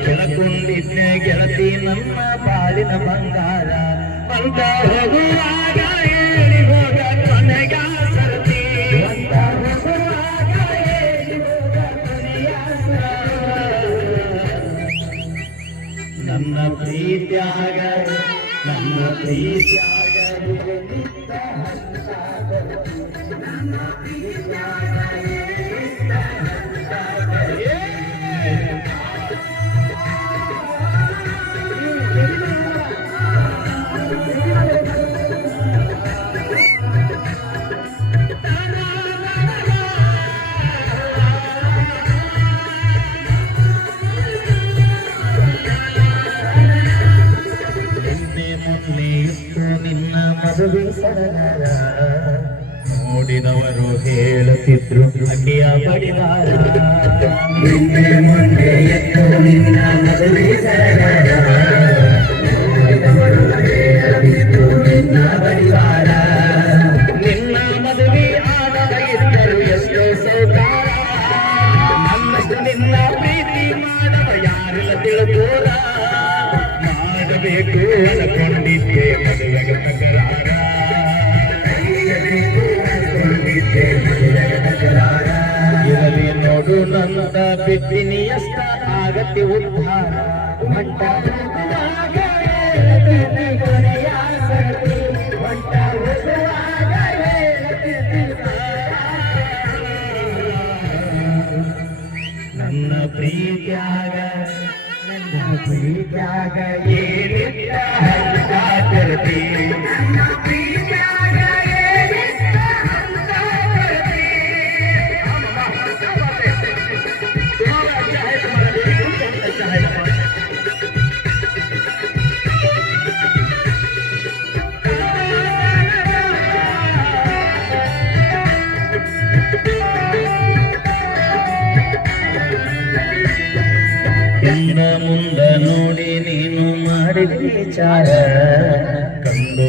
ಕೆಳಕೊಂಡಿದ್ದೆ ಗೆಳತಿ ನಮ್ಮ ಬಾಳಿನ ಬಂಗಾರ ಬಂದ ಹೋಗುವಾಗ ಹೇಳಿ ಹೋಗ ಕೊನೆಯ ಸರತಿ ನನ್ನ ಪ್ರೀತ್ಯಾಗ ನಿನ್ನ ಮದುವೆ ಸಡಗರ ನೋಡಿದವರು ಹೇಳುತ್ತಿದ್ರು ಅಡ್ಡಿಯ ಬಡಿವಾರ ನಿನ್ನ ಮದುವೆ ಸಡಗರ ನೋಡಿದವರು ಹೇಳುತ್ತಿದ್ರು ನಿನ್ನ ಬಡಿವಾರ ನಿನ್ನ ಮದುವೆ ಆದ ಇದ್ದರು ಎಷ್ಟೋ ಸೌಕಾರ ನನ್ನಷ್ಟು ನಿನ್ನ ಪ್ರೀತಿ ಮಾಡವ ಯಾರಿಲ್ಲ ತಿಳ್ಕೋರ ಮಾಡಬೇಕು ಅನ್ಕೊಂಡಿದ್ದೆ ಮದುವೆಗೆ ತಕರಾರ ಇರಲಿ ನೋಡು ನನ್ನ ಬಿಟ್ಟಿನಿ ಎಷ್ಟ ಆಗತ್ತೆ ಉದ್ಧಾರ ನನ್ನ ಪ್ರೀತ್ಯಾಗ ಏನಿಲ್ಲ ಜಾಗೃತಿ ಹಿಂದ ಮುಂದ ನೋಡಿ ನೀನು ಮಾಡಿದ ವಿಚಾರ ಕಂಡು